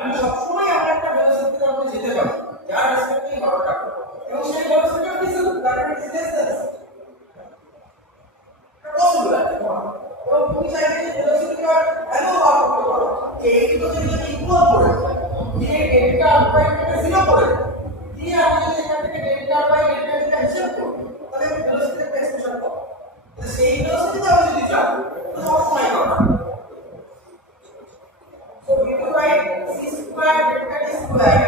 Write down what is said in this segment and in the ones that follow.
আমি সবসময় আমার একটা ভেলোসিটিতে আমি যেতে পারি যার রেসপেক্টে এই বড়টা এবং সেই ভেলোসিটিটা ভিজিবল কারণ ইট ইজ ডিসটেন্স পসিবল এবং তুমি চাইলে যে ভেলোসিটিটার ভ্যালু বার করতে পারো যে এই দুটো যদি ইকুয়াল করে দিয়ে ডেল্টা আর প্রাইমটাকে 0 করে দিয়ে আমি যদি এখান থেকে ডেল্টা আর বাই ডেল্টা টা হিসাব করি তাহলে আমি ভেলোসিটির একটা এক্সপ্রেশন পাবো সেই ভেলোসিটিতে আমি যদি যাই তো সবসময় পাবো so we will write c square delta t square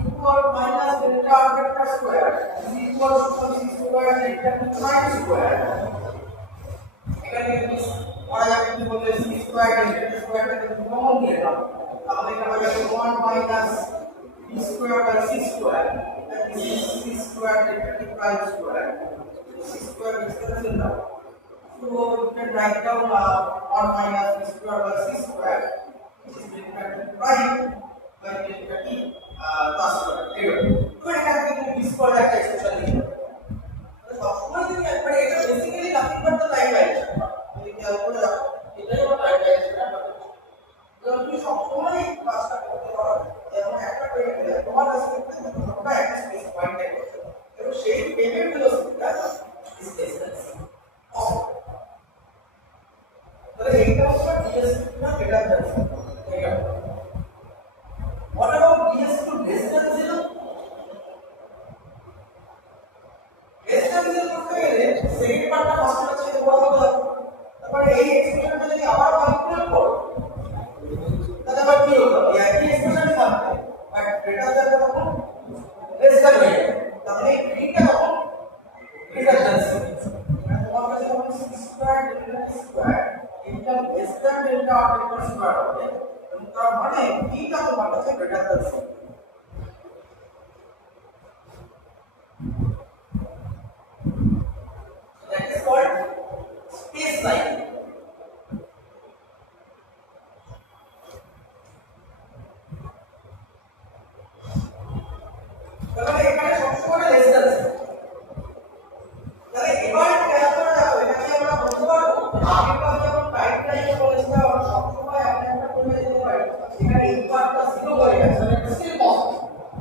equal minus delta r vector square is equal to c square delta t prime square এখানে কি করা যাবে কি বলতে c square delta t square কে কমন দিয়ে দাও তাহলে এটা হয়ে যাবে 1 minus b square by c square that is c square delta t prime square c square is cancel now so you can write down 1 minus b square by c square which is delta t prime by delta t plus square তো এখান থেকে তুমি b square একটা expression লিখো সবসময় তুমি একবার এটা basically nothing but the time direction তুমি খেয়াল করে রাখো এটাই হলো টাইম ডাইরেকশন তুমি সবসময় কাজটা করতে পারো এবং একটা পেমেন্ট তোমার রেসপেক্টে তোমরা একটা স্পেস পয়েন্টে করতে পারো এবং সেই পেমেন্ট ভেলোসিটিটা ডিসটেন্স তাহলে এইটা হচ্ছে ds না গ্রেটার দ্যান এটা what about ds to less than 0 less than 0 করতে গেলে সেকেন্ড পার্টটা ফার্স্ট পার্টের সাথে বড় হবে তারপরে এই এক্সপ্রেশনটা যদি আবার ক্যালকুলেট করো তাহলে আবার কি হলো একই এক্সপ্রেশনই থাকবে বাট গ্রেটার দ্যান তখন লেস দ্যান হয়ে যাবে তাহলে এই ট্রিকটা তখন গ্রেটার দ্যান তোমার কাছে তখন c square delta t square এটা less than delta r vector square হবে তার মানে থিটা তোমার কাছে greater than c that is called space line তাহলে এখানে সবসময় লেস দ্যান তাহলে এবার খেয়াল করে দেখো এটাকে আমরা বলতে পারবো আগেরবার যখন টাইম লাইনে বলেছিলাম আমরা সবসময় একটা করে যেতে পারি এখানে এই পার্টটা 0 হয়ে গেছে মানে এটা স্টিল পসিবল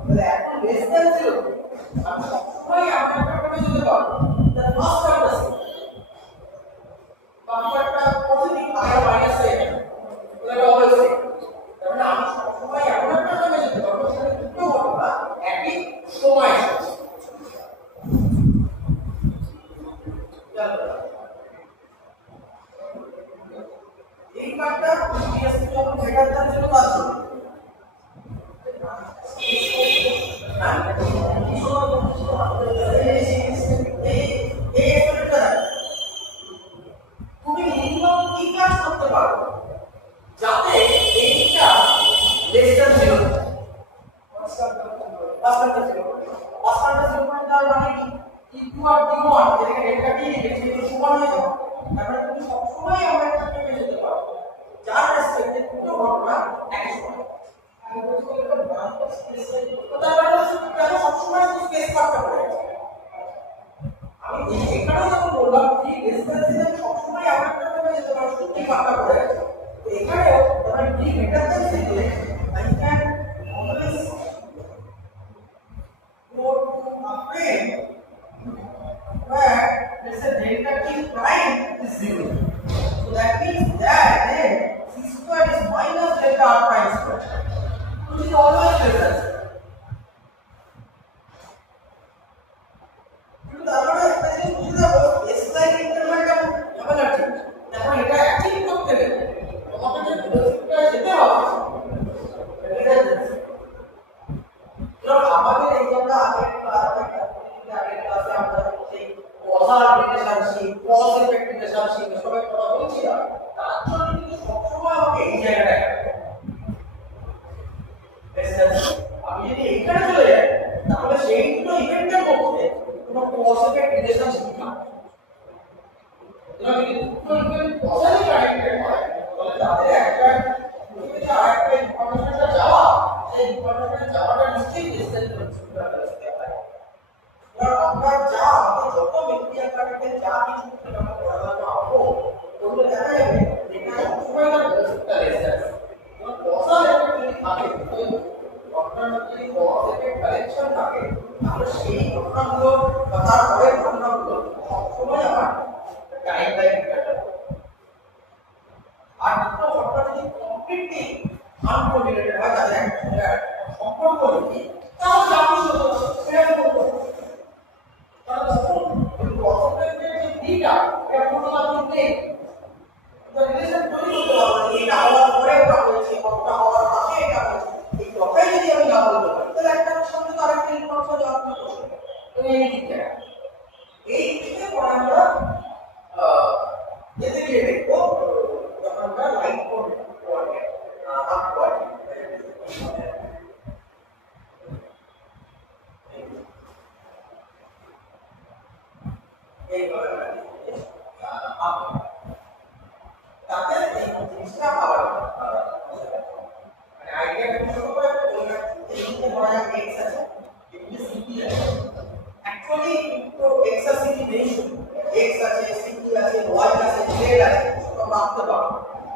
তাহলে এখন লেস দ্যান 0 আমি সবসময় একটা করে যেতে পারবো তাহলে ফার্স্ট পার্টটা বাকি পার্টটা পজিটিভ আর মাইনাস হয়ে যাবে তাহলে অলওয়েজ তার মানে আমি সবসময় একটা করে যেতে পারবো সেটা দুটো ঘটনা একই সময় এই পার্টটা ds যখন গ্রেটার দ্যান 0 তার জন্য এই এক্সপ্রেশনটা তুমি মিনিমাম কি কাজ করতে পারো যাতে এইটা লেস দ্যান 0 পাঁচটা 0 তার মানে কি t2 আর t1 এটাকে ডেল্টা t লিখেছি এটা সমান হয়ে যাবে তারপরে তুমি সবসময় আমরা একটা পেয়ে যেতে পারো যার রেসপেক্টে দুটো ঘটনা একই সময় আমি বলছি এটা ব্রাঞ্চ স্পেস তার মানে কেন সবসময় স্পেস পার্টটা পড়ে আছে আমি এখানেও যখন বললাম কি ডিসটেন্সে আমি সবসময় আমরা একটা পেয়ে যেতে পারো সত্যি পার্টটা পড়ে আছে তো এখানেও আমরা d greater than 0 I can always go to a plane where let's say delta t prime is 0 so that means that then c square is minus delta r prime square which is always greater কিন্তু তারপরে একটা জিনিস বুঝতে হবে s line ইন্টারভ্যালটা ঝামেলা ঠিক এখন এটা অ্যাচিভ করতে গেলে তোমাকে যে ভেলোসিটিটা যেতে হবে আমাদের এই যে আগের ক্লাসে আমরা সেই causal relationship cause effect relationship এসবের কথা বলছিলাম তার জন্য কিন্তু সবসময় আমাকে এই জায়গাটায় আমি যদি এইখানে চলে যাই তাহলে সেই দুটো ইভেন্টের মধ্যে কোনো কজ এফেক্ট রিলেশনশিপ থাকবে যদি দুটো ইভেন্ট কজালি কানেক্টেড হয় তাহলে তাদের একটা কমপ্লিটলি আনকোরিলেটেড হয় তাদের একটা সম্পর্ক নেই, তাহলে আমি সেটা করবো। কারণ তখন ওই প্রথমের যে ডিটা এটা পুরোমাত্র নেই, তো রিলেশন তৈরি করতে পারবো এটা হওয়ার পরে ওটা হয়েছে, ওটা হওয়ার আগে এটা হয়েছে, এই কথাই যদি আমি না বলতে পারি তাহলে একটা সঙ্গে তো আরেকটা ইনফরমেশন দেওয়া করবো। তো এই দিকটা এই দিকে পরে আমরা যেতে গিয়ে দেখবো যখন আমরা লাইট করবো আপ করে এইভাবে আপ তাতে এই জিনিসটা আবার মানে আইডিয়াটা কি শুরু করে এই যে বলা যায় এক্স আছে এগুলো সিটি আছে অ্যাকচুয়ালি তো এক্স আর সিটি নেই, এক্স আছে সিটি আছে ওয়াই আছে জেড আছে সব ভাবতে পারো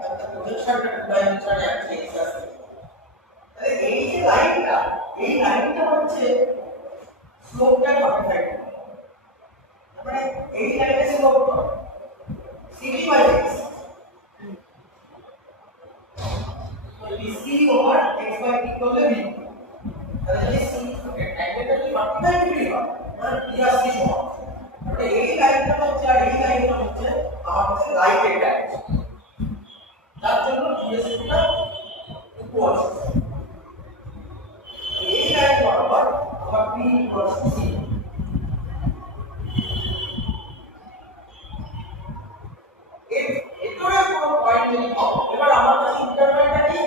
একটা প্রজেকশনটা টু ডাইমেনশনে আছে এক্স আছে। তাহলে এই যে লাইনটা এই লাইনটা হচ্ছে স্লোপটা 45 মানে এই লাইনের slope CT by x BC over x by t করলে b তাহলে এই c অ্যাঙ্গেলটা কি 45 ডিগ্রি হয় মানে b আর c সমান। মানে এই লাইনটা হচ্ছে আর এই লাইনটা হচ্ছে আমার হচ্ছে রাইটের ডাইরেকশন, যার জন্য dsটা ইকুয়াল এই লাইন বরাবর আমার b ইকুয়াল c। এটারে কোনো পয়েন্ট যদি পাবো এবার আমার কাছে ইন্টারভ্যালটা কি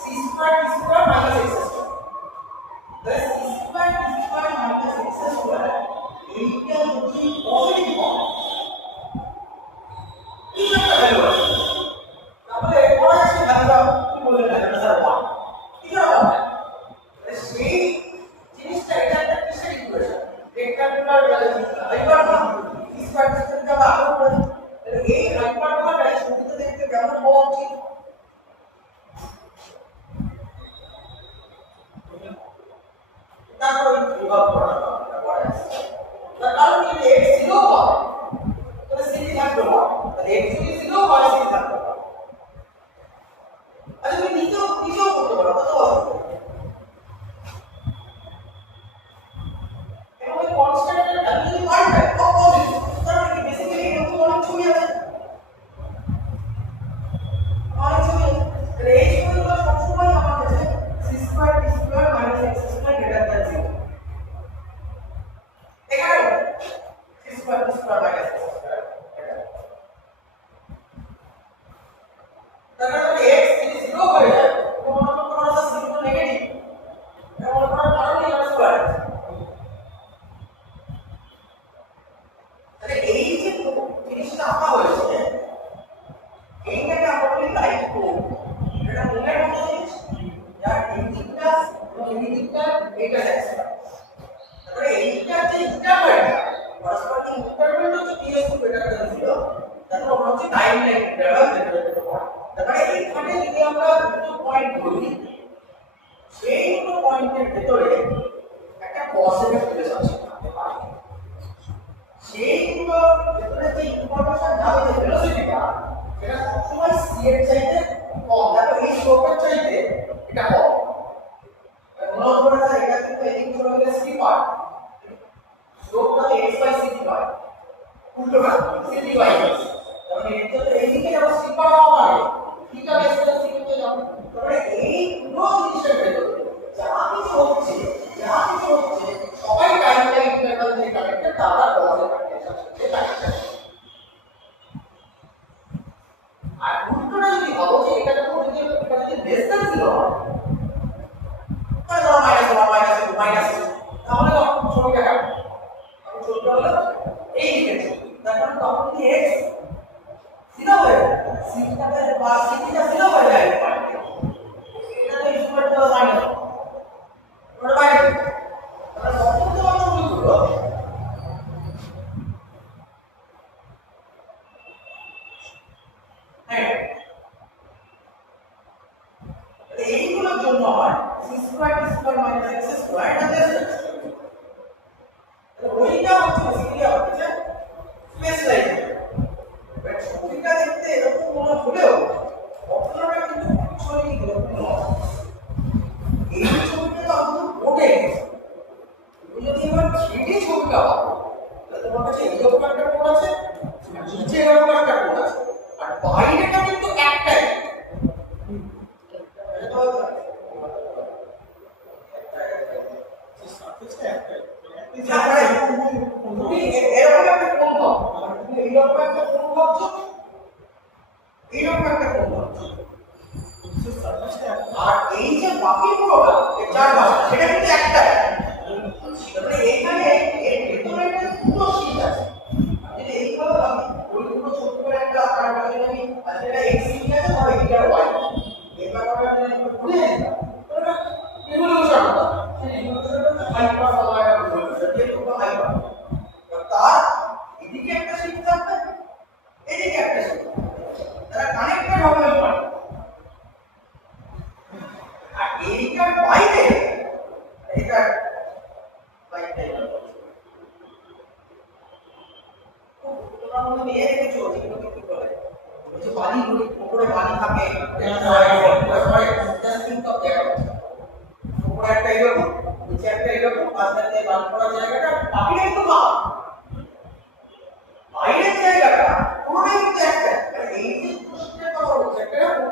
c square t square minus x square, তাহলে c square t square minus x square এইটা যদি পজিটিভ হয় কি একটা ভ্যালু আছে তাহলে পরে আসে ভ্যালুটা কি বলে ভ্যালুটা স্যার 1 কি ধরা হয় সেই জিনিসটা এটা একটা কিসের equation rectangular hyperbola t square t square যা আলো করে এই হাইপারবোলাটা ছবিতে দেখতে কেমন হওয়া উচিত তারপর বিভাগ করা পরে তার কারণ যদি x 0 হয় তাহলে c থাকবে 1, তাহলে x যদি 0 হয় c থাকবে 1। আচ্ছা তুমি নিচেও করতে পারো কত আছে এবং এই কনস্ট্যান্টের ভ্যালু যদি পাল্টায় অপোজিট তার মানে বেসিক্যালি এরকম অনেক ছবি আছে অনেক ছবি আছে। তাহলে এই ছবিগুলো সবসময় আমার কাছে c square t square minus x square greater than 0 এখানে c square t square minus x square তাহলে যদি x যদি 0 হয়ে যায় তখন তোমার কাছে c তো নেগেটিভ এমন করার কারণ কি আমরা স্কয়ার। তাহলে এই যে জিনিসটা আঁকা হয়েছে এইটাকে আমরা বলি লাইট কোড, এটা মনের মতো জিনিস যার এই দিকটা এবং এই দিকটা এটা আছে। তাহলে এইটা যে ইন্টারভ্যালটা করেসপন্ডিং ইন্টারভ্যাল হচ্ছে ts টু গ্রেটার দ্যান 0, তারপর আমরা হচ্ছে টাইম লাইন ইন্টারভ্যাল বের করতে পারবো। তাহলে এখানে যদি আমরা দুটো পয়েন্ট ধরি সেই দুটো পয়েন্টের ভিতরে একটা পজিটিভ রিলেশনশিপ থাকতে পারে, সেইগুলো ভিতরে যে ইনফরমেশন যাবে যে ভেলোসিটিটা সেটা সবসময় c এর চাইতে কম, দেখো এই স্লোপের চাইতে এটা কম। মনে করে না এটা কিন্তু এদিক চলে গেলে c পার্ট স্লোপটা x বাই c পার্ট উল্টো না c বাই x, তাহলে এটা তো এইদিকে যাব c পার্ট হবে থিটা বাই c তে যাব। তাহলে এই পুরো জিনিসের ভেতরে যা কিছু হচ্ছে সবাই টাইম লাইন ইন্টারভাল দিয়ে কানেক্টেড, তারা পজিটিভ রিলেশনশিপে কানেক্টেড। আর উল্টোটা যদি ভাবো যে এটা যদি লেস দ্যান 0 হয় তাহলে ধরো মাইনাস 2 তাহলে তখন ছবিটা কাটবে, তখন ছবিটা হলো এই দিকে ছবি, তখন কি x 0 হয়ে যায় সিটাতে বা সিটা 0 হয়ে যায় এটা তো ইকুয়ালটা মাইনাস ওটা বাইরে তাহলে তখন তো ছবিগুলো হ্যাঁ এইগুলোর জন্য হয় c square t square minus x square এটা লেস দ্যান। ওইটা হচ্ছে বেসিক্যালি হচ্ছে স্পেস লাইন, বাট ছবিটা দেখতে এরকম মনে হলেও অক্ষরটা কিন্তু অ্যাকচুয়ালি তুমি এরকম একটা কোণ ভাবছো, তুমি এইরকম একটা কোণ ভাবছো, এইরকম একটা কোণ ভাবছো, আর এই যে বাকি পুরোটা চার ভাষা সেটা কিন্তু একটাই। মানে এইখানে এর ভেতরে একটা পুরো শীত আছে। যদি এইভাবে আমি ওই পুরো ছোট্ট করে একটা আকার বানিয়ে আমি আর সেটা এক্স শীট আছে আর এটা ওয়াই, এই ব্যাপারটা যদি একটু ভুলে যেতাম তাহলে রিভলিউশন হতো। সেই রিভলিউশনটা হাইপার বলা হয়, রিভলিউশন দিয়ে পুরো হাইপার। তার এদিকে একটা শীত থাকবে, এদিকে একটা শীত, তারা কানেক্টেড হবে না। আর এইটার বাইরে এইটার বাইরে তোমরা মনে নিয়ে রেখেছো যেগুলো কি করে ওই যে বালি উপরে বালি থাকে, উপরে একটা এরকম নিচে একটা এরকম মাঝখানে বাল করা জায়গাটা বাকিটা কিন্তু বাইরের জায়গাটা পুরোটাই কিন্তু একটা। এই যে প্রশ্নের কথা বলছে একটা এরকম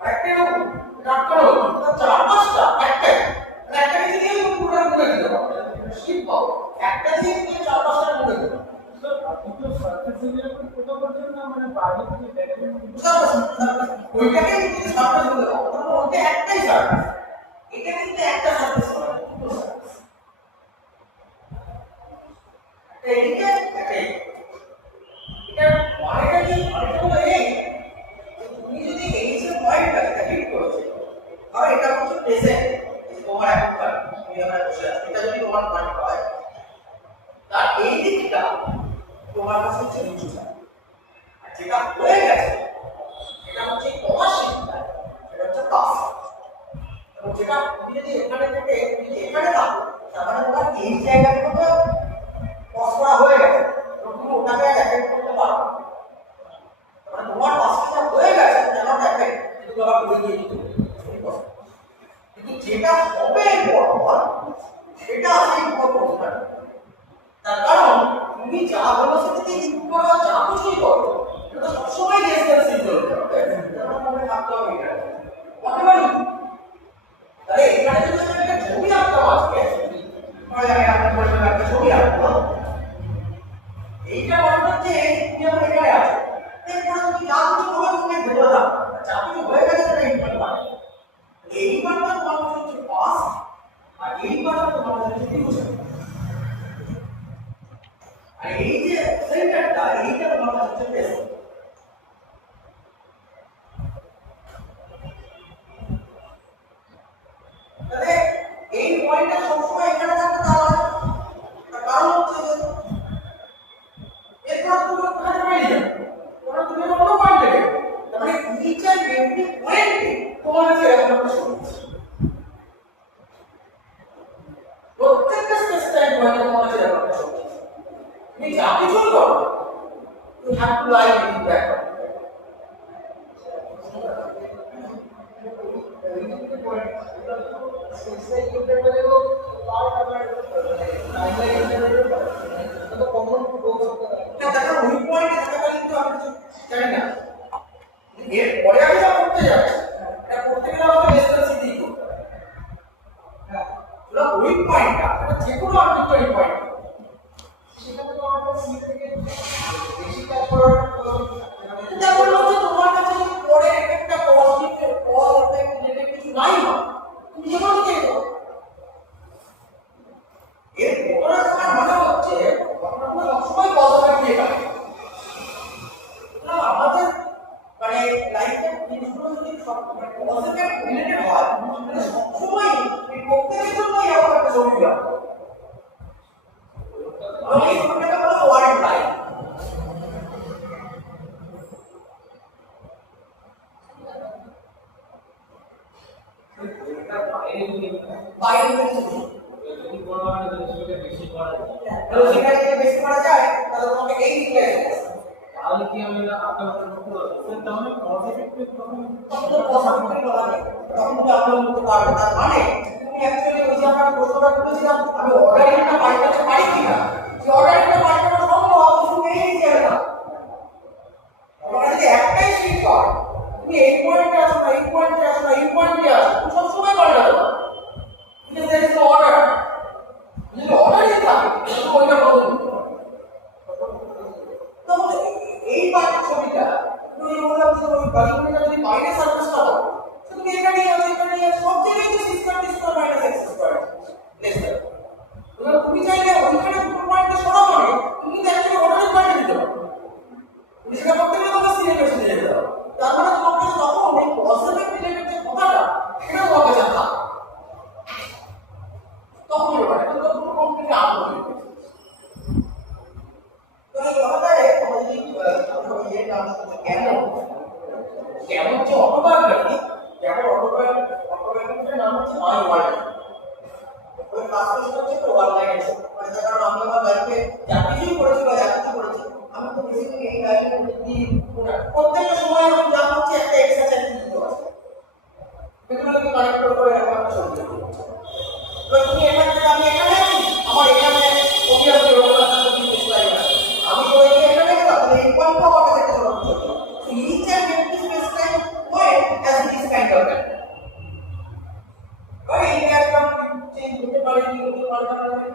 আরেকটা এরকম ডাক্তার চার পাঁচটা একটাই, একটা নিচে দিয়ে তুমি পুরোটা ঘুরে দিতে পারো, শীত পাবো একটা দিয়ে তুমি চার পাঁচটা ঘুরে দিতে পারো। ওইটাকে কিন্তু সার্ফেস বলে দাও, ওটা একটাই সার্ফেস, এটা কিন্তু একটা সার্ফেস নয়, দুটো সার্ফেস, এইটা একটাই। এটা মানেটা কি? মানেটা হলো এই তুমি যদি এই যে পয়েন্টটা এটা হিট করেছো, আর এটা হচ্ছে প্রেজেন্ট, তোমার এখনকার তুমি এখানে বসে আছো, এটা যদি তোমার পয়েন্ট হয় তার এই দিকটা তোমার কাছে হচ্ছে নিচুটা, আর যেটা হয়ে গেছে এটা হচ্ছে তোমার শিক্ষা, এটা হচ্ছে পাস। এবং যেটা তুমি যদি এখানে থেকে তুমি এখানে থাকো তার মানে তোমার এই জায়গাটা তো পাস করা হয়ে গেছে, তুমি ওটাকে অ্যাটেন্ড করতে পারো, মানে তোমার পাসটা হয়ে গেছে যেন দেখেন কিন্তু আবার ঘুরে গিয়ে দিতে কিন্তু যেটা হবে পর সেটা আছে ইম্পর্টেন্ট। তার কারণ তুমি যা ভেলোসিটিতে ইনপুট করো যা কিছুই করো এটা সবসময় রেসপন্সিভ চলবে, তোমার মনে রাখতে হবে এটা বলতে তাহলে এখানে যদি আমি একটা ছবি আঁকতাম আজকে তাহলে আমি আপনার বলবো একটা ছবি আঁকতাম, এইটা মনে হচ্ছে তুমি আমার এখানে আছো, এরপরে তুমি যা কিছু করবে তুমি ভেতরে থাকো, যা কিছু হয়ে গেছে সেটা ইম্পর্টেন্ট মানে এই মানটা তোমার হচ্ছে পাস আর এই মানটা তোমার হচ্ছে ফিউচার। আর এই যে সেন্টারটা এইটা তোমার হচ্ছে প্রেজেন্ট। তাহলে এই পয়েন্টটা সবসময় এখানে থাকতে তার কারণ হচ্ছে যে এরপর তুমি কোথায় বেরিয়ে যাবে, ওরা তুমি অন্য পয়েন্টে যাবে, তার মানে ইচ এন্ড এভরি পয়েন্টে তোমার কাছে এরকম একটা সমস্যা, প্রত্যেকটা স্পেস টাইম পয়েন্টে তোমার কাছে এরকম একটা সমস্যা। তুমি যা কিছু করো you have to lie in that. এরপরে আমি যা করতে যাচ্ছি এটা করতে গেলে আমাকে রেসপন্সিবিলিটি করতে হবে। ওই পয়েন্টটা যে কোনো আর্বিট্রারি পয়েন্ট সেখানে তো আমাদের সি থেকে বেশি কাজ করার যেমন হচ্ছে তোমার কাছে পরে একটা পজিটিভ কল এফেক্ট নেগেটিভ কিছু নাই না, তুমি যেমন কে দাও এর পরে তোমার মনে হচ্ছে আমরা সবসময় পজিটিভ নিয়ে কাজ না আমাদের মানে লাইফের জিনিসগুলো যদি সব পজিটিভ রিলেটেড হয় তাহলে সবসময় এই প্রত্যেকের জন্যই আমার একটা সুবিধা আমি এটাকে বলা ওয়ার্ড লাইফ। বাইরে যদি কোনো মানে জিনিসটাকে বেশি করা যায় তাহলে সেটাকে বেশি করা যায় তাহলে তোমাকে এই দিকে তাহলে কি আমি আপনার করতে পারবো তাহলে পজিটিভ তখন তো পজিটিভ বলা যায় তখন তো আপনি করতে পারবেন তার মানে তুমি অ্যাকচুয়ালি ওই যে আমরা প্রশ্নটা করেছিলাম আমি অর্ডারিংটা পাল্টাতে পারি কিনা, যে অর্ডারিংটা পাল্টানো সম্ভব তুমি এই জায়গাটা তোমার যদি একটাই শীট হয় তুমি এই পয়েন্টে আসো না এই পয়েন্টে আসো না এই পয়েন্টে আসো এগুলোকে কানেক্ট করে একটা ছবি তৈরি করছে। এবার তুমি এখান থেকে আমি এখানে আছি, আমার এখানে অভিয়াসলি ওখানে একটা বিশেষ লাইন আছে, আমি ওই এখানে গেলাম, তাহলে এই পয়েন্টটা আমার কাছে একটা ধরনের ছবি। So each and every space time point has this kind of pattern. Right? এই একটা চেঞ্জ হতে পারে কি হতে পারে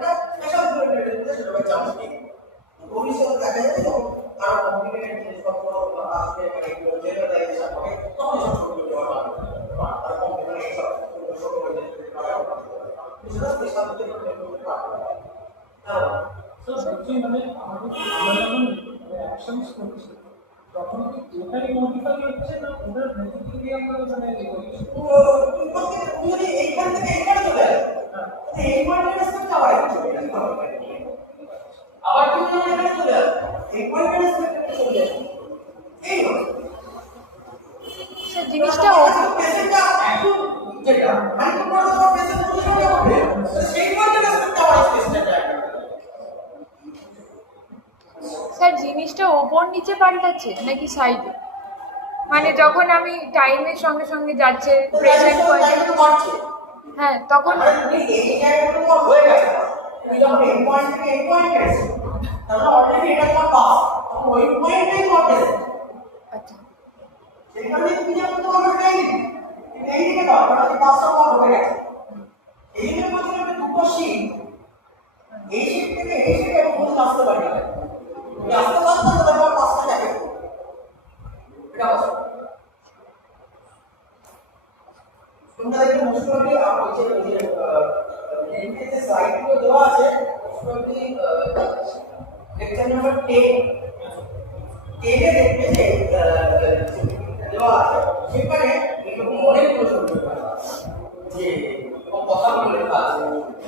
না এসব ধরনের সেটা হচ্ছে চান্স নেই। ভবিষ্যতে দেখা যাবে যখন আরো কমপ্লিকেটেড জিনিসপত্র আসবে মানে এগুলো জেনারেলাইজেশন হবে তখন সব ছবিগুলো দেওয়া হবে। আর কমপ্লিকেটেড এইসব ছোট হয়ে যাবে সেটা স্পেশাল হতে পারে। So actually মানে আমাদের আমরা যখন অ্যাকশনস করছি তখন কি এটাই মডিফাই হচ্ছে না ওটার ভেতরে আমরা মানে তুমি যদি এইখান থেকে এখানে চলে আসো এই পয়েন্টের সাথে আবার চলে আসবে, আবার তুমি যখন এখানে চলে আসো এই পয়েন্টের সাথে চলে আসবে এই হলো স্যার জিনিসটা পেশেন্টটা একদম যেটা মানে তোমার যখন পেশেন্ট পজিশনে হবে সেই পয়েন্টের সাথে আবার স্পেসটা স্যার জিনিসটা ওপর নিচে পাল্টাচ্ছে নাকি সাইডে? মানে যখন আমি টাইমের সঙ্গে সঙ্গে যাচ্ছে প্রেজেন্ট পয়েন্ট, হ্যাঁ তখন এই জায়গাগুলো হয়ে গেছে তুমি যখন এই পয়েন্ট থেকে এই পয়েন্টে আসো তাহলে অলরেডি এটা তোমার পাস তখন ওই পয়েন্টেই ঘটে। আচ্ছা সেখানে তুমি যখন তোমার এই দিকে দাও মানে পাঁচটা পয়েন্ট হয়ে গেছে এই দিকে মধ্যে একটা দুটো শীট এই শীট থেকে এই শীটে আমি কোথাও আসতে পারি না তুমি আসতে পারছো না তারপর পাঁচটা যাবে এটা বলো তোমরা দেখো মোস্টলি ওই যে লিঙ্কে যে সাইটগুলো দেওয়া আছে মোস্টলি লেকচার নাম্বার 10 10 এ দেখবে যে দেওয়া আছে সেখানে এরকম অনেকগুলো ছবি যে কথাগুলো লেখা আছে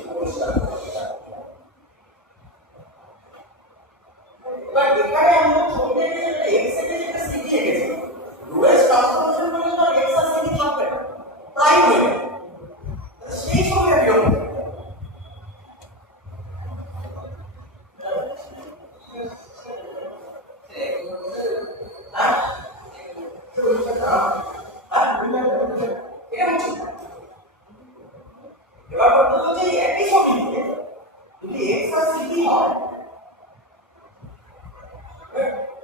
পরিষ্কার। এবার এখানে আমরা ছবিটা যেটা এক্স এর যেটা সিটি গেছে লোয়েস্ট ট্রান্সফরমেশন মানে তো এক্স আর সিটি থাকবে না প্রাইম হয়ে সেই সময় আমি এরকম এবার বলতে হচ্ছে একই ছবি নিয়ে যদি এক্স আর সিটি হয়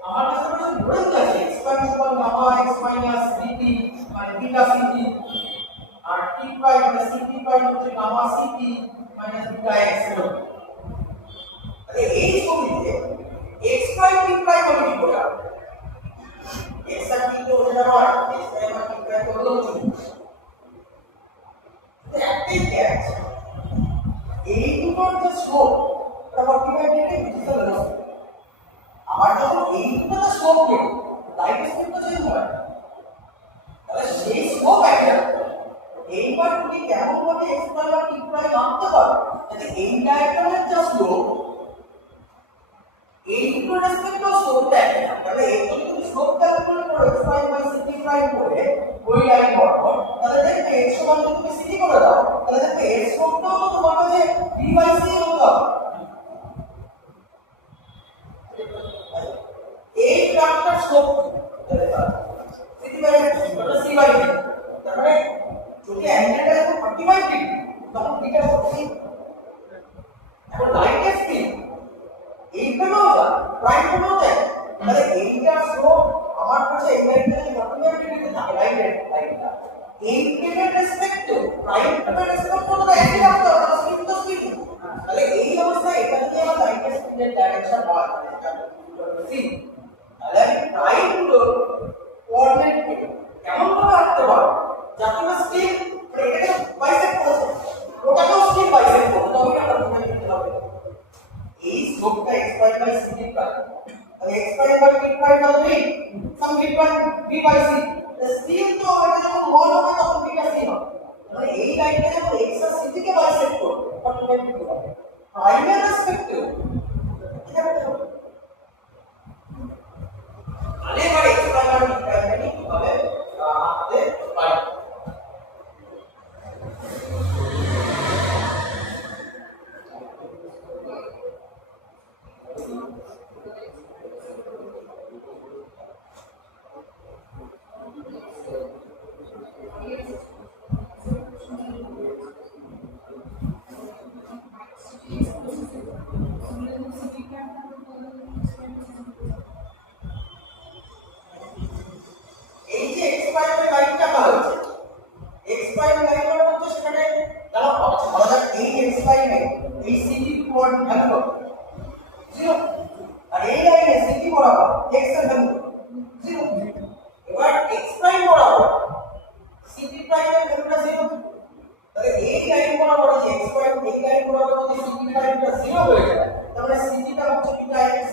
আমার কাছে ধরে আছে এক্সপেন্সিবল গামা এক্স মাইনাস বিটি মানে বিটা সিটি আর টি প্রাইম মানে সিটি প্রাইম হচ্ছে gamma CT minus beta x তাহলে এই ছবিতে এক্স প্রাইম টি প্রাইম হবে কি করে এক্স আর টি তো ওটা হয় এক্স প্রাইম আর টি প্রাইম তো হলো চলে একটাই ক্যাচ এই দুটোর যে স্লোপ এটা 45 ডিগ্রি ডিজিটাল ভেলোসিটি আর যখন এই দুটো স্লোপ নেই লাইট স্পিড তো চেঞ্জ হয় তাহলে সেই স্লোপ একই রাখতে হবে। এইবার তুমি কেমন ভাবে এক্স প্রাইম আর টি প্রাইম আনতে পারো যাতে এই ডায়াগ্রামের যা স্লোপ এই দুটো রেসপেক্টেও স্লোপটা একই থাকে তাহলে এই যদি তুমি স্লোপ ক্যালকুলেট করো x prime vice city prime করে ওই লাইন বরাবর তাহলে দেখবে এক্স সমান যদি তুমি সিটি করে দাও তাহলে দেখবে এর স্লোপটাও তো তোমার কাছে ভি বাই সি হতে হবে। এই গ্রাফটার স্লোপ সিটি বাই এটা সি বাই ডি তার মানে যদি অ্যাঙ্গেলটা যখন 45 ডিগ্রি তখন থিটা 40 এখন লাইটের স্পিড এইখানেও যায় প্রাইমেও যায় তাহলে এইটার স্লোপ আমার কাছে এই লাইনটা যদি 45 ডিগ্রিতে থাকে লাইনটা এই প্লেনের রেসপেক্টে প্রাইমের রেসপেক্ট করতে একই রাখতে হবে তাহলে স্পিড তো স্পিড তাহলে এই অবস্থায় এটা যদি আমার লাইটের স্পিডের ডাইরেকশন হয় এটা সি তাহলে প্রাইম গুলো কোঅর্ডিনেট কেমন ভাবে আনতে পারো যাতে না স্টিল এটাকে বাইসেক্ট করছে ওটাকেও স্টিল বাইসেক্ট করতে তবে এটা প্রথমে লিখতে হবে এই স্লোপটা x prime by c prime তাহলে x prime by t prime হবে sum v prime v by c still তো এটা যখন 1 হবে তখন এটা c হবে তাহলে এই লাইনটা যখন x আর c কে বাইসেক্ট করবে তখন এটা কি হবে প্রাইমের রেসপেক্টে এটা হবে আরেকবার x প্রাইম আর t প্রাইম মানে কি হবে আমাদের পাই আমি লাইন করা হচ্ছে সেখানে দাঁড়াও বলা যাক এই x লাইনে এই CT কোঅর্ডিনেট ভ্যালু জিরো আর এই লাইনে CT বরাবর x এর ভ্যালু জিরো। এবার x প্রাইম বরাবর CT প্রাইমের ভ্যালুটা জিরো। তাহলে এই লাইন বরাবর যে x প্রাইম এই লাইন বরাবর যদি CT প্রাইমটা জিরো হয়ে যায় তাহলে CT টা হচ্ছে কি x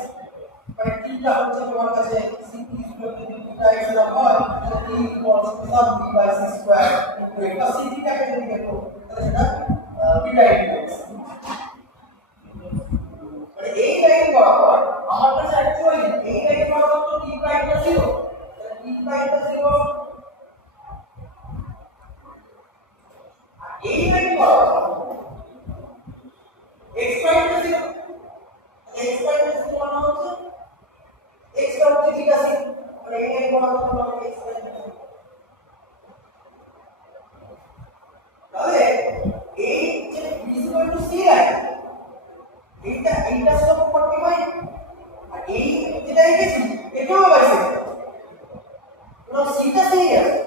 মানে t টা হচ্ছে তোমার কাছে CT যদি θ x এর হয় তাহলে t equals to sub b by c square into এটা CT টাকে যদি দেখো তাহলে সেটা বিটা ইনটু x মানে এই লাইন বরাবর আমার কাছে অ্যাকচুয়ালি এই লাইন বরাবর তো t প্রাইমটা 0 তাহলে t প্রাইমটা 0 আর এই লাইন বরাবর x প্রাইমটা 0 x প্রাইমটা 0 মানে হচ্ছে x টা হচ্ছে ঠিক আছে মানে এই লাইন বরাবর তোমার x প্রাইমটা 0 তাহলে এই যে ভিজিবল টু c লাইন এইটা সব 45 আর এই যেটা লিখেছি এটাও বাইসেক্ট পুরো সিটা সেই আছে।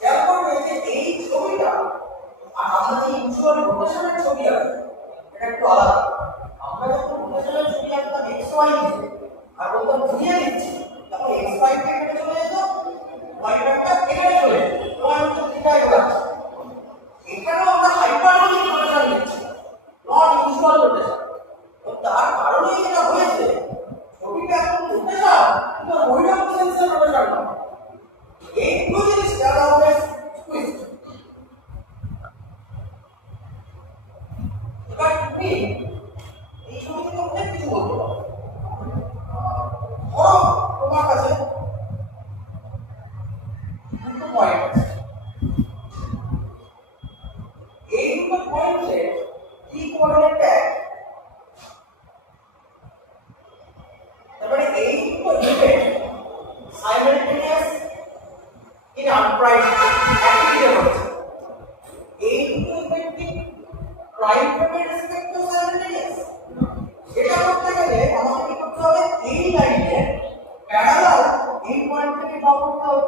এরপর হচ্ছে এই ছবিটা আর আমাদের ইউজুয়াল রোটেশনের ছবি আছে এটা একটু আলাদা। আমরা যখন রোটেশনের ছবি আঁকতাম x y আর বলতাম ঘুরিয়ে দিচ্ছি তখন x y টা এখানে চলে যেত y টা এখানে চলে যেত y হচ্ছে থিটা এবার এখানেও আমরা হাইপারবোলিক রোটেশন নিচ্ছি নট ইউজুয়াল রোটেশন। তো তার কারণে যেটা হয়েছে ছবিটা এখন রোটেশন কিন্তু ওইটা সেন্সর রোটেশন না এই দুটো জিনিস যারা হবে টুইস্ট। এবার তুমি এই ছবি থেকে অনেক কিছু বলতে পারো। ধরো তোমার কাছে দুটো পয়েন্ট আছে এই দুটো পয়েন্টে কি কোঅর্ডিনেট তারপরে এই দুটো event simultaneous in unprime activity হচ্ছে এই দুটো ইভেন্ট কি প্রাইম ফ্রেমের রেসপেক্টে সাইমালটেনিয়াস এটা করতে গেলে আমাকে কি করতে হবে এই লাইনে প্যারালাল এই পয়েন্ট থেকে ড্র করতে হবে।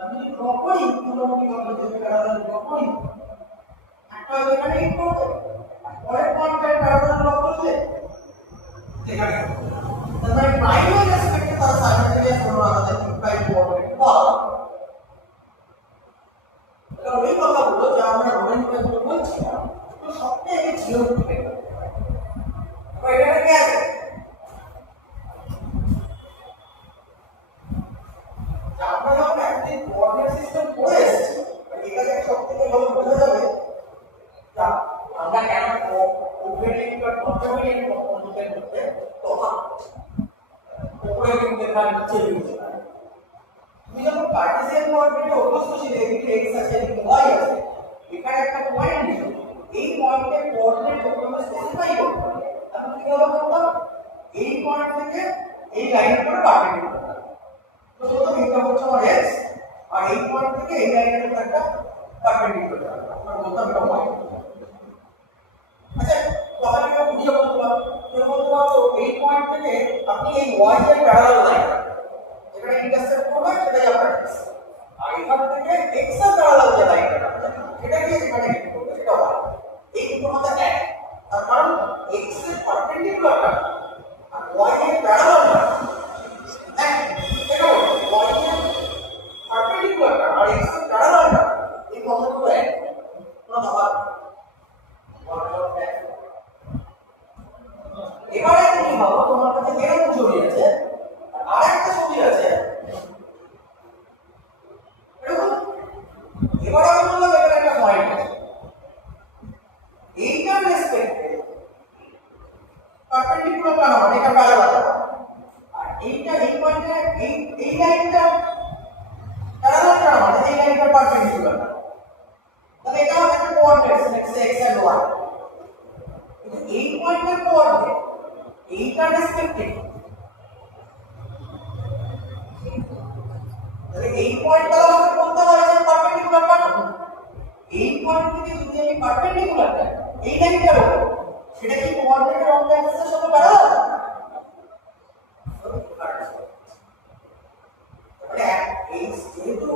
আমি যদি ড্র করি মোটামুটি ভাবে যে প্যারালাল ড্র করি একটা এখানে ইন করতে পরের পয়েন্টে প্যারালাল ড্র করলে এখানে তাহলে প্রাইমের রেসপেক্টে তার সাইমালটেনিয়াস হলো আমাদের প্রাইম কোঅর্ডিনেট পাওয়া। এটা ওই কথাগুলো যা আমরা রোমেন্টিক বলছিলাম তো সবটাই জিরো থেকে তো এখানে কি আছে আমরা যখন একদিন কোঅর্ডিনেট সিস্টেম করে এসেছি এটা থেকে সবথেকে ভালো বোঝা যাবে আমরা কেন ওপেনিং বা কন্ট্রোলিং কম্পোনেন্টের মধ্যে তফাৎ উপরে কিন্তু এখানে নিচে লিখতে পারি। তুমি যখন কার্টেসিয়ান কোঅর্ডিনেটে অভ্যস্ত ছিলে এদিকে x আছে এদিকে y আছে এখানে একটা পয়েন্ট নিয়ে এই পয়েন্টের কোঅর্ডিনেট প্রথমে স্পেসিফাই করতে হবে। তাহলে কি হবে বলতো এই পয়েন্ট থেকে এই লাইনের উপরে পারপেন্ডিকুলার তো প্রথম এটা হচ্ছে আমার x আর এই পয়েন্ট থেকে এই লাইনের উপরে একটা পারপেন্ডিকুলার আমরা বলতাম এটা y। আচ্ছা তাহলে আমরা বুঝিয়ে বলতে পারবো তো এই পয়েন্ট থেকে আপনি এই y এর প্যারালাল লাইন যেটা ইন্টারসেক্ট করবে সেটাই আপনার x আর এখান থেকে x এর প্যারালাল যে লাইনটা সেটা কি এখানে হিট করবে সেটা y এই দুটোর মধ্যে এক তার কারণ x এর পারপেন্ডিকুলারটা আর y এর প্যারালালটা এক দেখো y এর পারপেন্ডিকুলারটা আর x এর প্যারালালটা এই কথাগুলো এক কোনো তফাৎ এবারে তুমি ভাবো তোমার কাছে এরকম ছবি আছে আর একটা ছবি আছে এরকম। এবারে আমি বললাম এখানে একটা পয়েন্ট আছে এইটার রেসপেক্টে পারপেন্ডিকুলার না মানে এটা প্যারালাল আর এইটা এই পয়েন্টে এই লাইনটা প্যারালাল না মানে এই লাইনটা পারপেন্ডিকুলার না তাহলে এটাও একটা কোঅর্ডিনেট x and y কিন্তু এই পয়েন্টের কোঅর্ডিনেট এইটা রেসপেক্টিভ তাহলে এই পয়েন্টটা আমাকে বলতে হয় যে পারপেন্ডিকুলার কাটো এই পয়েন্ট থেকে যদি আমি পারপেন্ডিকুলারটা এই লাইনটার উপর সেটা কি কোঅর্ডিনেটের অন্য অ্যাক্সিসের সাথে প্যারালাল তাহলে এই যেহেতু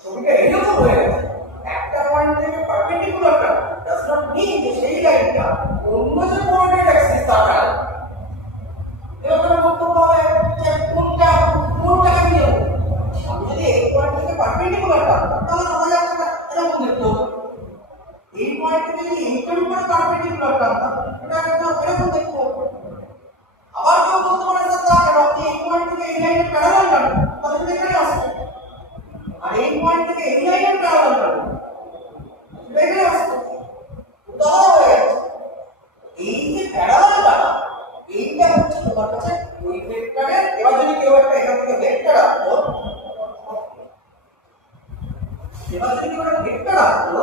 ছবিটা এরকম হয়ে গেছে, একটা পয়েন্ট থেকে পারপেন্ডিকুলারটা ডাজ নট মিন যে সেই লাইনটা অন্য যে কোঅর্ডিনেট অ্যাক্সিস তার এবার বক্তব্য হবে যে কোনটাকে নিয়ে আমি যদি এই পয়েন্ট থেকে পারপেন্ডিকুলারটা তাহলে দেখা যাচ্ছে না এরকম দেখতে হবে। এই পয়েন্ট থেকে যদি এইটার উপরে পারপেন্ডিকুলারটা এটা এরকম দেখতে হবে। আবার কেউ বলতে পারে স্যার তা কেন, আপনি এই পয়েন্ট থেকে এই লাইনের প্যারালাল যান তাহলে কিন্তু এখানে আসবে, আর এই পয়েন্ট থেকে এই লাইনের প্যারালাল যান এখানে আসবে, তাহলে হয়ে গেছে। এই যে প্যারালালটা এইটা হচ্ছে তোমার কাছে ওই ভেক্টরের, এবার যদি কেউ একটা এখান থেকে ভেক্টর আঁকতো, এবার যদি কেউ একটা ভেক্টর আঁকতো,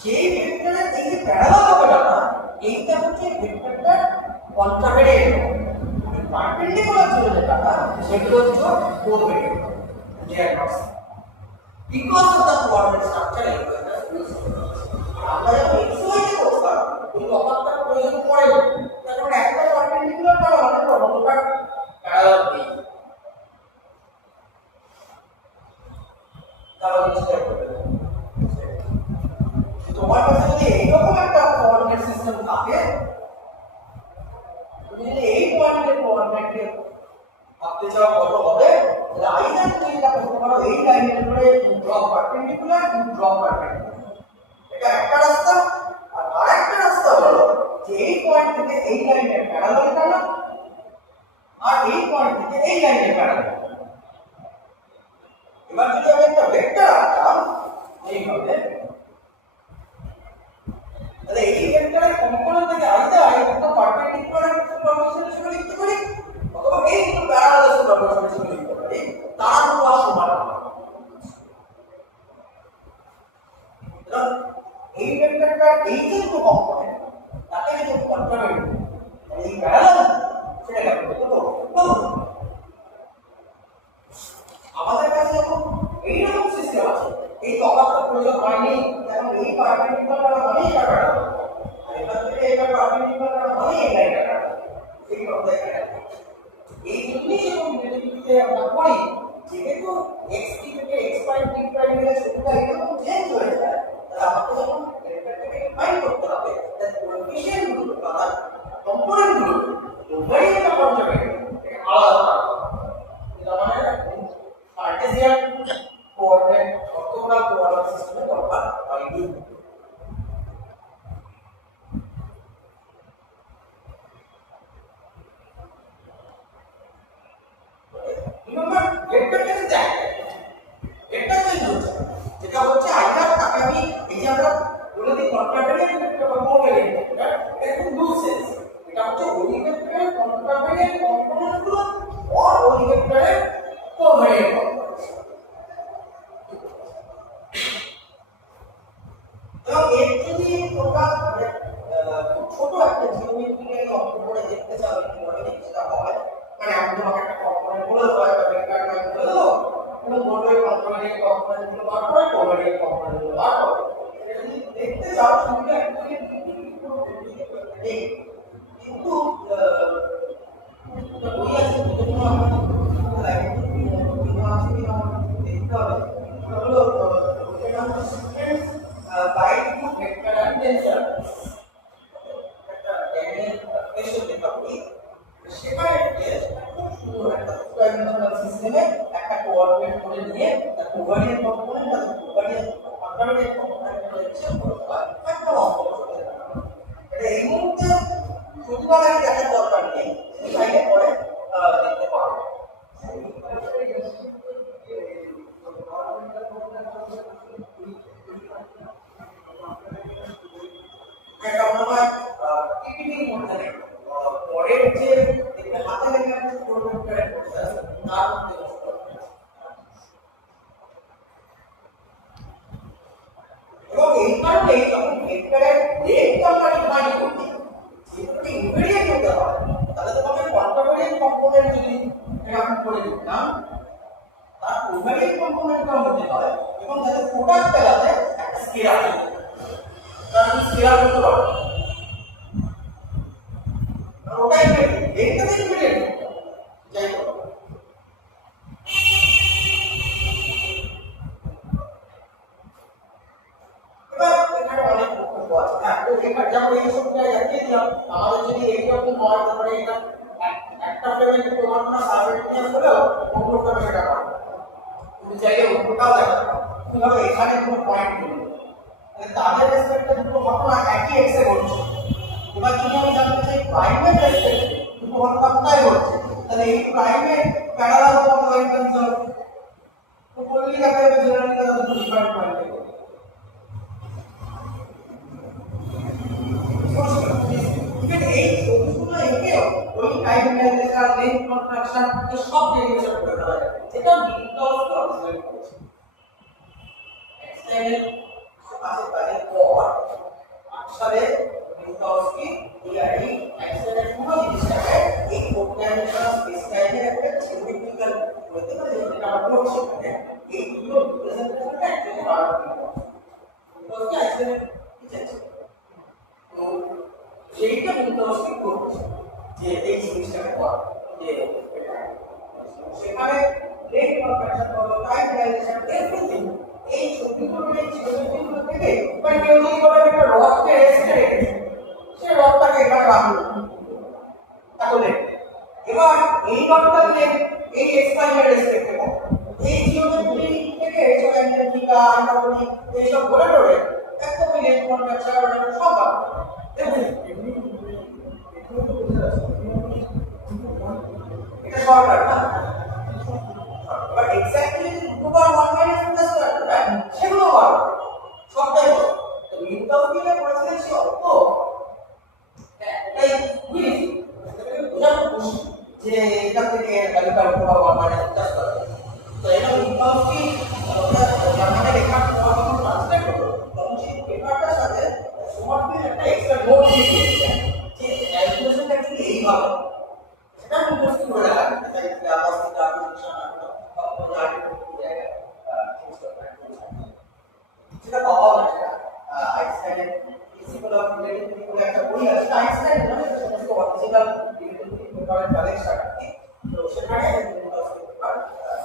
সেই ভেক্টরের এই যে প্যারালাল হবেটা এইটা হচ্ছে ভেক্টরটার কন্ট্রাভেরিয়েন্ট, পারপেন্ডিকুলার ছিল যেটা সেগুলো হচ্ছে covariant diagrams because of the coordinate structure আমরা যখন xy তে করতাম ওই তফাৎটার প্রয়োজন পড়ে না, কারণ একটা পারপেন্ডিকুলার তার অনেক অন্যটা প্যারালাল নেই। তাহলে চেষ্টা করবে তোমার কাছে যদি এইরকম একটা কোঅর্ডিনেট সিস্টেম থাকে, তুমি যদি এই পয়েন্টের কোঅর্ডিনেটকে ভাবতে চাও কত হবে, তাহলে আইদার তুমি এটা করতে পারো এই লাইনের উপরে ড্রপ পারপেন্ডিকুলার ড্রপ পারপেন্ডিকুলার, এটা একটা রাস্তা। আর আরেকটা রাস্তা হলো যে এই পয়েন্ট থেকে এই লাইনের প্যারালাল টানা আর এই পয়েন্ট থেকে এই লাইনের প্যারালাল। এবার যদি আমি একটা ভেক্টর আঁকতাম এইভাবে, তাহলে এই ভেক্টরের কম্পোনেন্ট থেকে আইদার একটা পারপেন্ডিকুলার সুপারপোজিশন হিসেবে লিখতে পারি অথবা এই দুটো প্যারালাল সুপারপোজিশন হিসেবে লিখতে পারি, তার দুটো সমান হবে। এই ভেক্টরটা এই যে দুটো কম্পোনেন্ট তাকে যদি কন্ট্রাভেরিয়েন্ট এই প্যারালাল সেটাকে বলতে তো আমাদের কাছে যখন এইরকম সিস্টেম আছে, এই তফাৎটা প্রয়োজন হয়নি, এখন এই পারপেন্ডিকুলার মানেই কাটা, আর এখান থেকে এটা পারপেন্ডিকুলার মানেই এই লাইনটা কাটা, এই কথাই কাটা। এই জন্যই যখন ডেরিভেটিভে আমরা করি যেহেতু x t থেকে x প্রাইম t প্রাইমের ছবিটা এরকম চেঞ্জ হয়ে যায়, তাহলে আমাকে যখন ভেক্টরটাকে ডিফাইন করতে হবে তার কোএফিশিয়েন্টগুলো বা তার কম্পোনেন্টগুলো উভয়ই একটা কন্ট্রাভেরিয়েন্ট আলাদা রাখতে হবে। এটা মানে কার্টেসিয়ান কোঅর্ডিনেট অর্থোগোনাল কোঅর্ডিনেট সিস্টেমে দরকার হয়নি। রিমেম্বার ভেক্টরটা কি দেখ ভেক্টর চেঞ্জ হচ্ছে, যেটা হচ্ছে আইদার তাকে আমি এই যে আমরা বলে দিই কন্ট্রাভেরিয়েন্ট ভেক্টর বা কোভেরিয়েন্ট ভেক্টর, এটা খুব লুজ সেন্স, এটা হচ্ছে ওই ভেক্টরের কন্ট্রাভেরিয়েন্ট কম্পোনেন্টগুলো আর ওই ভেক্টরের কোভেরিয়েন্ট কম্পোনেন্ট। এবং এর যদি তোমরা খুব ছোট একটা জিওমেট্রিক্যালি অঙ্ক করে দেখতে চাও কিভাবে জিনিসটা হয়, মানে আমি তোমাকে একটা কম্পোনেন্ট বলে দেবো, একটা ভেক্টর নাম বলে দেবো এবং বলবো এই কম্পোনেন্টের কম্পোনেন্টগুলো বার করে কোভেরিয়েন্ট কম্পোনেন্টগুলো বার করো। এটা যদি দেখতে চাও ছবিটা একদমই নেই, কিন্তু বই আছে দেখতে হবে হলো ওটার নাম হচ্ছে students guide to vector and tensor, একটা টেনসর দেখতে হবে। সেখানে খুব সুন্দর একটা টু ডাইমেনশনাল সিস্টেমে একটা কোঅর্ডিনেট করে নিয়ে তার কোভেরিয়েন্ট কম্পোনেন্ট আর কোভেরিয়েন্ট কন্ট্রাভেরিয়েন্ট কম্পোনেন্টগুলো হিসাব করতে হয় একটা অঙ্ক করতে হয়। এটা এই মুহূর্তে প্রতিবার দেখার দরকার নেই, চাইলে পরে দেখতে পারবে। একটা মনে হয় টিপিটির মধ্যে নেই, পরের যে দেখবে হাতে লেখা কোঅর্ডিনেটের প্রসেস তার মধ্যে এবং এই কারণে যখন ভেক্টরের লেন্থ আমরা ডিফাইন করি যেহেতু ইনভেরিয়েন্ট হতে হয়, তাহলে তোমাকে কন্ট্রাভেরিয়েন্ট কম্পোনেন্ট যদি এরকম করে দিতাম তার কোভেরিয়েন্ট কম্পোনেন্টটাও হতে হয় এবং তাদের প্রোডাক্ট পেলাতে একটা স্কেলার হতে হয়, কারণ আমি স্কেলার করতে পারবো ওটাই লেন্থটা ইনভেরিয়েন্ট যাই হোক। তুমি চাইলে উপরটাও দেখাতে পারো। তুমি ভাবে এখানে কোনো পয়েন্ট নেই, তাদের রেসপেক্টে দুটো ঘটনা একই এক্সে ঘটছে। এবার যদি আমি জানতে চাই প্রাইমের রেসপেক্টে দুটো ঘটনা কোথায় ঘটছে, তাহলে এই প্রাইমের প্যারালাল কোনো লাইন নিতে হবে। তো বললেই দেখা যাবে জেনারেলি তারা দুটো ডিফারেন্ট পয়েন্টে ঘটছে। এই ছবিগুলো এঁকে ওই টাইম ম্যানেজার লেন্থ কন্ট্রাকশন সব ডেরিভেশন করে দেওয়া যায়। এটা বিটলসকে অবজার্ভ করছে। এক্সটেন্ডেড কাজের পর 8 সালে বিটলসকি এই এক্সটেন্ডেড পুরো জিনিসটাকে এই কোডাইমেনশন স্পেস টাইমের একটা থিওরিটিক্যাল বলতে পারে, যেটা আমরা বলছি এখানে এইগুলো রিপ্রেজেন্টেশনটা অ্যাকচুয়ালি বার বিটলসকি এক্সটেন্ডেড কি চাইছে। তো সেইটা বিটলসকি করছে যে এই জিনিসটাকে করা, যে সেখানে লেট কনভার্সন হলো টাইম ডাইলেশন এভরিথিং এই ছবিগুলো এই ছবিগুলো থেকে মানে কেউ যদি বলে একটা রডকে রেস্টে রেখেছে, সে রডটাকে এখানে রাখলো, তাহলে এবার এই রডটাকে এই এক্সপাইয়ার রেস্টে রাখবো, এই জিওমেট্রি থেকে এইসব অ্যাঙ্গেল থিটা আইনোটমি এইসব বলে ধরে একদম লেট কনভার্সন সব এটা শর্টকাট না, বাট এক্স্যাক্টলি দুবার 1 মাইনাস প্লাস করতে সেগুলো বল সবটাই বল। তো বিটলসকি এর করেছিলেন সে অত এটাই বুঝি বোঝানো খুশি যে এটা থেকে ভ্যালুটা পুরো 1 মাইনাস প্লাস করতে। তো এটা বিটলসকি মানে রেখার যখন ট্রান্সলেট হলো তখন সেই পেপারটার সাথে সমার্টলি একটা এক্সট্রা নোট দিয়ে দিয়েছেন যে ক্যালকুলেশন অ্যাকচুয়ালি এইভাবে সেটা বিটলসকি করে রাখেন, তাই ক্লাসিটা সেটা পাওয়া যায় না। আইনস্টাইনের প্রিন্সিপাল অফ রিলেটিভিটি বলে একটা বই আছে, আইনস্টাইন মানে সমস্ত অরিজিনাল রিলেটিভিটি পেপারের কালেকশন, তো সেখানে পেপার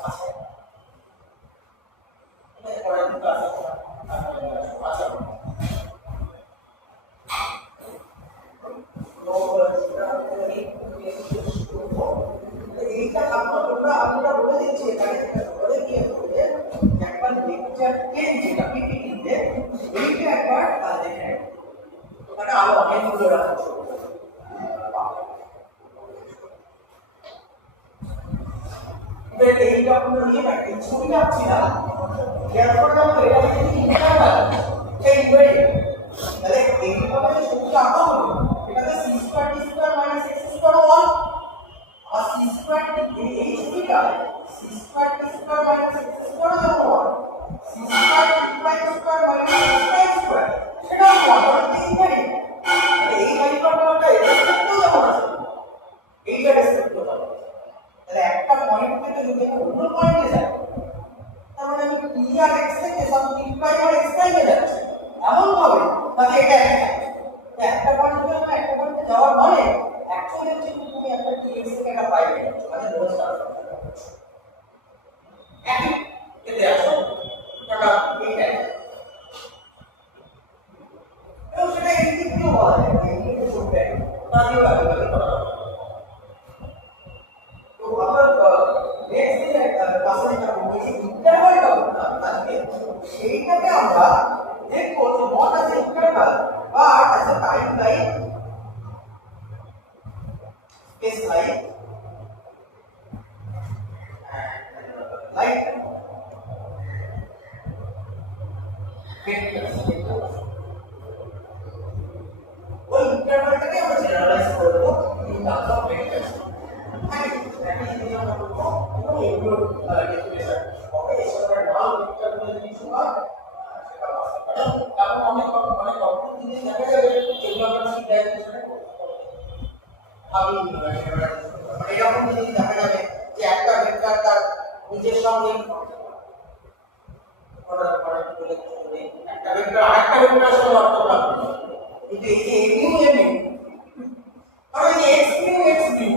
আছে। এটা পরের দিন ক্লাসে আচ্ছা এইটা আমরা বলে দিচ্ছি এখানে বলে দিয়ে একবার লেকচার 10 যেটা পিপিটিতে এইটা একবার দেখে ওখানে আরো অনেকগুলো রাখা এই ডকুমেন্ট নিয়ে একটা ছবি রাখছি না, এরপর আমরা এটা যদি ইন্টারভাল এই ওয়ে তাহলে এইভাবে যে ছবিটা আঁকা হলো এটাতে c square d square minus x square 1 আর c স্কয়ার এই ছবিটা c square d square minus x square যেমন 1 c square d prime square minus x prime square সেটা 1 এই ভ্যালু এই ভ্যালুটা এর রেসপেক্টেও যেমন আছে এইটা রেসপেক্টেও হবে। তাহলে একটা পয়েন্ট থেকে যদি অন্য পয়েন্টে যায় তার মানে আমি p আর x থেকে সব p প্রাইম আর x প্রাইমে যাচ্ছে এমন ভাবে তাহলে এটা একটা পয়েন্ট থেকে আমরা একটা পয়েন্টে যাওয়ার মানে অ্যাকচুয়ালি হচ্ছে তুমি একটা dx থেকে একটা পাই যাচ্ছ মানে দোষটা একই এতে আসো এটা এইটাই এবং সেটা এই দিক দিয়েও বলা যায় এই দিকে চলবে তা দিয়েও আগে করা হবে। তো আমরা নেক্সট দিনে ক্লাসে যেটা বলবো এই ইন্টারভালটা আজকে সেইটাকে আমরা দেখবো যে not as interval but as a time line space line line ওই ইন্টারভালটাকে আমরা জেনারেলাইজ করে দেবো ইন টার্মস অফ ভেক্টরস। হ্যাঁ এটা যদি আমরা করবো এবং এগুলো ডেফিনেশন হবে এসবের নাম ভেক্টরগুলো যদি শোনা সেটা বাস্তব কারণ অনেক অদ্ভুত জিনিস দেখা যাবে যেগুলো আমরা ঠিক ডাইরেকশনে আমি মানে এরকম জিনিস দেখা যাবে যে একটা ভেক্টর তার নিজের সঙ্গে একটা ভেক্টর আরেকটা ভেক্টরের সঙ্গে অর্থ রাখবে কিন্তু এই যে এমিউ কারণ এই x mu x mu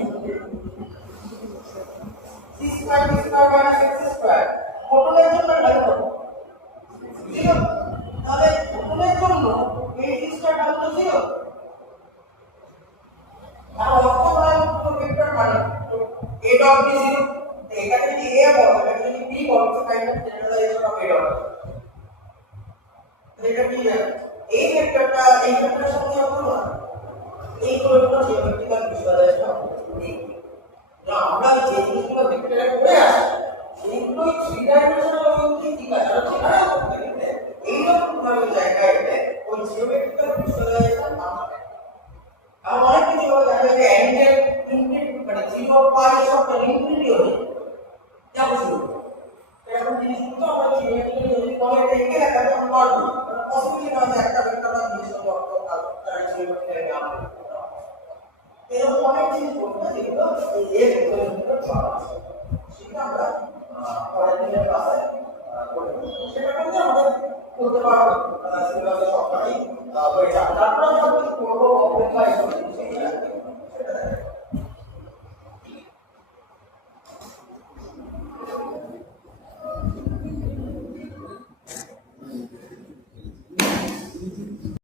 c square d square minus x square ফোটনের জন্য ভ্যালু কত 0 তাহলে ফোটনের জন্য এই জিনিসটা হলো 0 আর অর্থগোনাল ভেক্টর মানে a ডট b 0 এখানে যদি a বলো এখানে যদি b বলো also kind of generalization of error. এটা কি এই ভেক্টরের সঙ্গে অর্থমান এই প্রয়োগটা জিওমেট্রিক্যাল ভিজুয়ালাইজেশন নেই। আমরা যে জিনিসগুলো ভেক্টরে করে আসি সেইগুলো থ্রি ডাইমেনশনাল অবধি ঠিক আছে, আর সেখানে করতে গেলে এইরকম ভাবে জায়গায় ওই জিওমেট্রিক্যাল ভিজুয়ালাইজেশন আসবে। আর অনেক কিছু ভাবে দেখা যায় যে অ্যাঙ্গেল ইনফিনিটি মানে 0 পাই সব ইনফিনিটি হয়ে যাবে শুরু এরকম জিনিসগুলো আমরা জিওমেট্রিক্যালি যদি করে এঁকে রাখা তখন পারবো পসিবলি না যে একটা ভেক্টর বা জিনিস অর্থ তার জিওমেট্রিক্যালি নাম এরকম অনেক জিনিস বলবো যেগুলো এই এর ভিতরে পাওয়া আছে সেটা আমরা পরের দিনের ক্লাসে করব। সেটা কিন্তু আমাদের করতে পারবো সিলেবাসে সবটাই হয়ে যাবে। তারপরে আমরা করবো অপেক্ষা